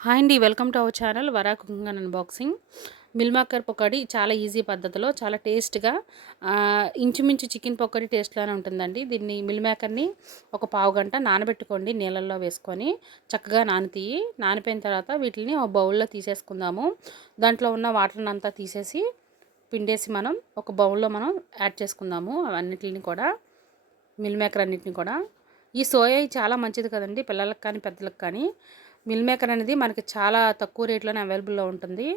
Hi అండి welcome to our channel Vara cooking and unboxing meal maker pakodi చాలా easy పద్ధతిలో చాలా టేస్ట్గా ఇంచుమించు చికెన్ పకోడీ టేస్ట్లానే ఉంటుందండి. దీన్ని మిల్ మేకర్ని ఒక పావు గంట నానబెట్టుకోండి నీళ్ళల్లో వేసుకొని చక్కగా నానతీయి నానిపోయిన తర్వాత వీటిని ఒక బౌల్లో తీసేసుకుందాము. దాంట్లో ఉన్న వాటర్ని అంతా తీసేసి పిండేసి మనం ఒక బౌల్లో మనం యాడ్ చేసుకుందాము అవన్నిటిని కూడా మిల్ మేకర్ అన్నిటిని కూడా. ఈ సోయా చాలా మంచిది కదండి పిల్లలకు కానీ పెద్దలకు కానీ. మిల్ మేకర్ అనేది మనకి చాలా తక్కువ రేట్లోనే అవైలబుల్లో ఉంటుంది.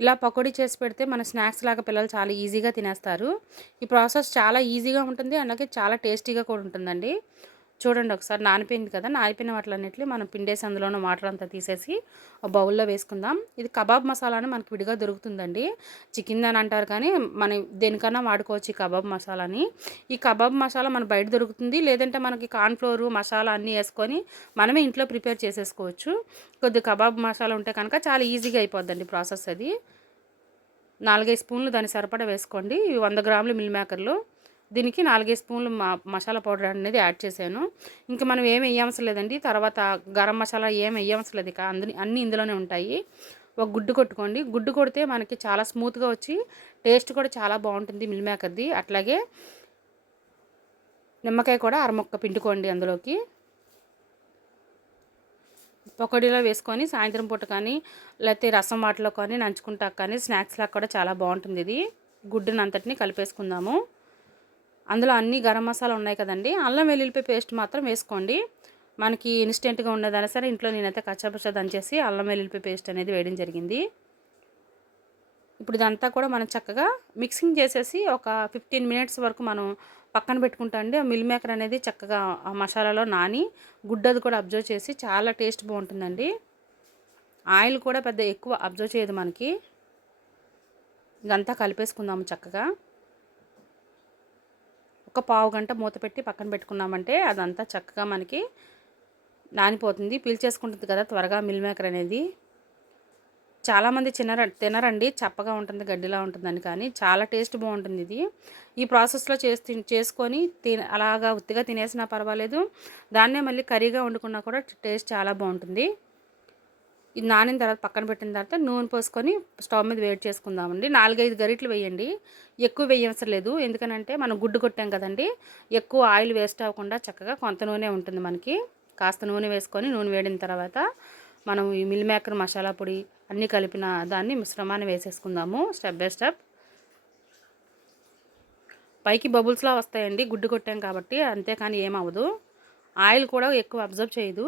ఇలా పకోడీ చేసి పెడితే మన స్నాక్స్ లాగా పిల్లలు చాలా ఈజీగా తినేస్తారు. ఈ ప్రాసెస్ చాలా ఈజీగా ఉంటుంది. అలాగే చాలా టేస్టీగా కూడా ఉంటుందండి. చూడండి ఒకసారి నానిపోయింది కదా నానిపోయిన వాటిలన్నిటిని మనం పిండేసి అందులోనే వాటర్ అంతా తీసేసి ఒక బౌల్లో వేసుకుందాం. ఇది కబాబ్ మసాలా అని మనకి విడిగా దొరుకుతుందండి. చికెన్ అని అంటారు కానీ మనం దేనికన్నా వాడుకోవచ్చు ఈ కబాబ్ మసాలాని. ఈ కబాబ్ మసాలా మన బయట దొరుకుతుంది లేదంటే మనకి కార్న్ఫ్లోరు మసాలా అన్నీ వేసుకొని మనమే ఇంట్లో ప్రిపేర్ చేసేసుకోవచ్చు. కొద్ది కబాబ్ మసాలా ఉంటే కనుక చాలా ఈజీగా అయిపోద్దండి ప్రాసెస్ అది. నాలుగైదు స్పూన్లు దాని సరిపడా వేసుకోండి. వంద గ్రాములు మిల్ మేకర్లు. దీనికి నాలుగైదు స్పూన్లు మా మసాలా పౌడర్ అనేది యాడ్ చేశాను. ఇంకా మనం ఏం వేయవసరం లేదండి. తర్వాత గరం మసాలా ఏం వేయవసరం లేదు ఇక. అందు అన్నీ ఇందులోనే ఉంటాయి. ఒక గుడ్డు కొట్టుకోండి. గుడ్డు కొడితే మనకి చాలా స్మూత్గా వచ్చి టేస్ట్ కూడా చాలా బాగుంటుంది మిల్ మేకర్ది. అట్లాగే నిమ్మకాయ కూడా అరమొక్క పిండుకోండి అందులోకి. పకోడీలో వేసుకొని సాయంత్రం పూట కానీ లేకపోతే రసం వాటిలో కానీ నంచుకుంటా కానీ స్నాక్స్ లాగా కూడా చాలా బాగుంటుంది ఇది. గుడ్డునంతటిని కలిపేసుకుందాము. అందులో అన్ని గరం మసాలా ఉన్నాయి కదండి. అల్లం వెల్లుల్లిపాయ పేస్ట్ మాత్రం వేసుకోండి. మనకి ఇన్స్టెంట్గా ఉన్నదైనా సరే ఇంట్లో నేనైతే కచ్చాపచ్చా దంచేసి అల్లం వెల్లుల్లిపాయ పేస్ట్ అనేది వేయడం జరిగింది. ఇప్పుడు ఇదంతా కూడా మనం చక్కగా మిక్సింగ్ చేసేసి ఒక ఫిఫ్టీన్ మినిట్స్ వరకు మనం పక్కన పెట్టుకుంటా అండి. ఆ మిల్ మేకర్ అనేది చక్కగా ఆ మసాలాలో నాని గుడ్డది కూడా అబ్జర్వ్ చేసి చాలా టేస్ట్ బాగుంటుందండి. ఆయిల్ కూడా పెద్ద ఎక్కువ అబ్జర్వ్ చేయదు మనకి. ఇదంతా కలిపేసుకుందాము చక్కగా. ఒక పావు గంట మూత పెట్టి పక్కన పెట్టుకున్నామంటే అదంతా చక్కగా మనకి నానిపోతుంది. పీల్చేసుకుంటుంది కదా త్వరగా మిల్ మేకర్ అనేది. చాలామంది చిన్నర తినరండి. చప్పగా ఉంటుంది గడ్డిలా ఉంటుందని కానీ చాలా టేస్ట్ బాగుంటుంది ఇది. ఈ ప్రాసెస్లో చేసి చేసుకొని తిన అలాగా ఉత్తిగా తినేసినా పర్వాలేదు. దాన్నే మళ్ళీ కర్రీగా వండుకున్నా కూడా టేస్ట్ చాలా బాగుంటుంది. ఇది నానిన తర్వాత పక్కన పెట్టిన తర్వాత నూనె పోసుకొని స్టవ్ మీద వేడి చేసుకుందామండి. నాలుగైదు గరిటలు వేయండి. ఎక్కువ వేయవసరం లేదు. ఎందుకనంటే మనం గుడ్డు కొట్టాం కదండి. ఎక్కువ ఆయిల్ వేస్ట్ అవ్వకుండా చక్కగా కొంత నూనె ఉంటుంది మనకి. కాస్త నూనె వేసుకొని నూనె వేడిన తర్వాత మనం ఈ మిల్ మేకర్ మసాలా పొడి అన్నీ కలిపిన దాన్ని మిశ్రమాన్ని వేసేసుకుందాము స్టెప్ బై స్టెప్. పైకి బబుల్స్లా వస్తాయండి. గుడ్డు కొట్టాం కాబట్టి అంతేకాని ఏమవ్వదు. ఆయిల్ కూడా ఎక్కువ అబ్జర్వ్ చేయదు.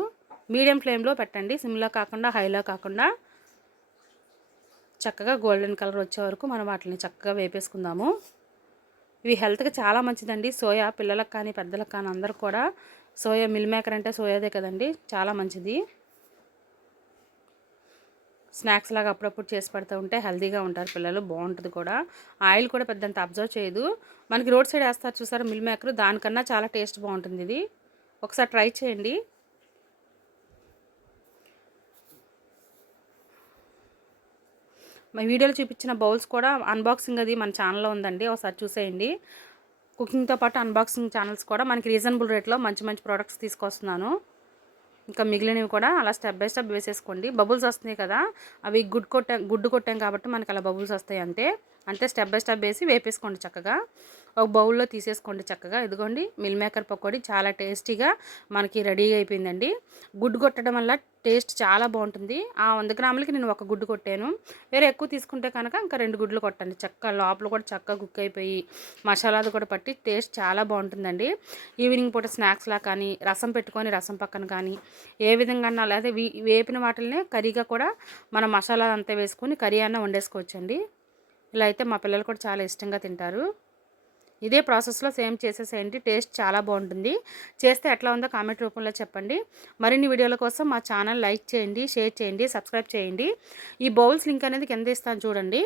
మీడియం ఫ్లేమ్లో పెట్టండి. సిమ్లో కాకుండా హైలో కాకుండా చక్కగా గోల్డెన్ కలర్ వచ్చే వరకు మనం వాటిని చక్కగా వేపేసుకుందాము. ఇవి హెల్త్కి చాలా మంచిదండి. సోయా పిల్లలకు కానీ పెద్దలకు కానీ అందరు కూడా సోయా మిల్ మేకర్ అంటే సోయాదే కదండి. చాలా మంచిది. స్నాక్స్ లాగా అప్పుడప్పుడు చేసి పెడుతూ ఉంటే హెల్తీగా ఉంటారు పిల్లలు బాగుంటుంది కూడా. ఆయిల్ కూడా పెద్దంత అబ్జర్వ్ చేయదు. మనకి రోడ్ సైడ్ వేస్తారు చూసారా మిల్ మేకర్? దానికన్నా చాలా టేస్ట్ బాగుంటుంది ఇది. ఒకసారి ట్రై చేయండి. మా వీడియోలో చూపించిన బౌల్స్ కూడా అన్బాక్సింగ్ అది మన ఛానల్లో ఉందండి. ఒకసారి చూసేయండి. కుకింగ్తో పాటు అన్బాక్సింగ్ ఛానల్స్ కూడా మనకి రీజనబుల్ రేట్లో మంచి మంచి ప్రోడక్ట్స్ తీసుకొస్తున్నాను. ఇంకా మిగిలినవి కూడా అలా స్టెప్ బై స్టెప్ వేసేసుకోండి. బబుల్స్ వస్తున్నాయి కదా అవి గుడ్ కొట్టాం గుడ్డు కొట్టాం కాబట్టి మనకి అలా బబుల్స్ వస్తాయి అంతే అంతే స్టెప్ బై స్టెప్ వేసి వేపేసుకోండి చక్కగా. ఒక బౌల్లో తీసేసుకోండి చక్కగా. ఇదిగోండి మిల్ మేకర్ పకోడీ చాలా టేస్టీగా మనకి రెడీ అయిపోయిందండి. గుడ్డు కొట్టడం వల్ల టేస్ట్ చాలా బాగుంటుంది. ఆ వంద గ్రాములకి నేను ఒక గుడ్డు కొట్టాను. వేరే ఎక్కువ తీసుకుంటే కనుక ఇంకా రెండు గుడ్లు కొట్టండి. చక్క లోపల కూడా చక్కగా కుక్ అయిపోయి మసాలాది కూడా పట్టి టేస్ట్ చాలా బాగుంటుందండి. ఈవినింగ్ పూట స్నాక్స్లా కానీ రసం పెట్టుకొని రసం పక్కన కానీ ఏ విధంగా అన్నా లేదా వేపిన వాటిల్నే కర్రీగా కూడా మనం మసాలా అంతా వేసుకొని కర్రీ అన్న వండేసుకోవచ్చండి. ఇలా అయితే మా పిల్లలు కూడా చాలా ఇష్టంగా తింటారు. ఇదే ప్రాసెస్లో సేమ్ చేసేసేయండి టేస్ట్ చాలా బాగుంటుంది. చేస్తే ఎట్లా ఉందో కామెంట్ రూపంలో చెప్పండి. మరిన్ని వీడియోల కోసం మా ఛానల్ లైక్ చేయండి షేర్ చేయండి సబ్స్క్రైబ్ చేయండి. ఈ బౌల్స్ లింక్ అనేది కింద ఇస్తాను చూడండి.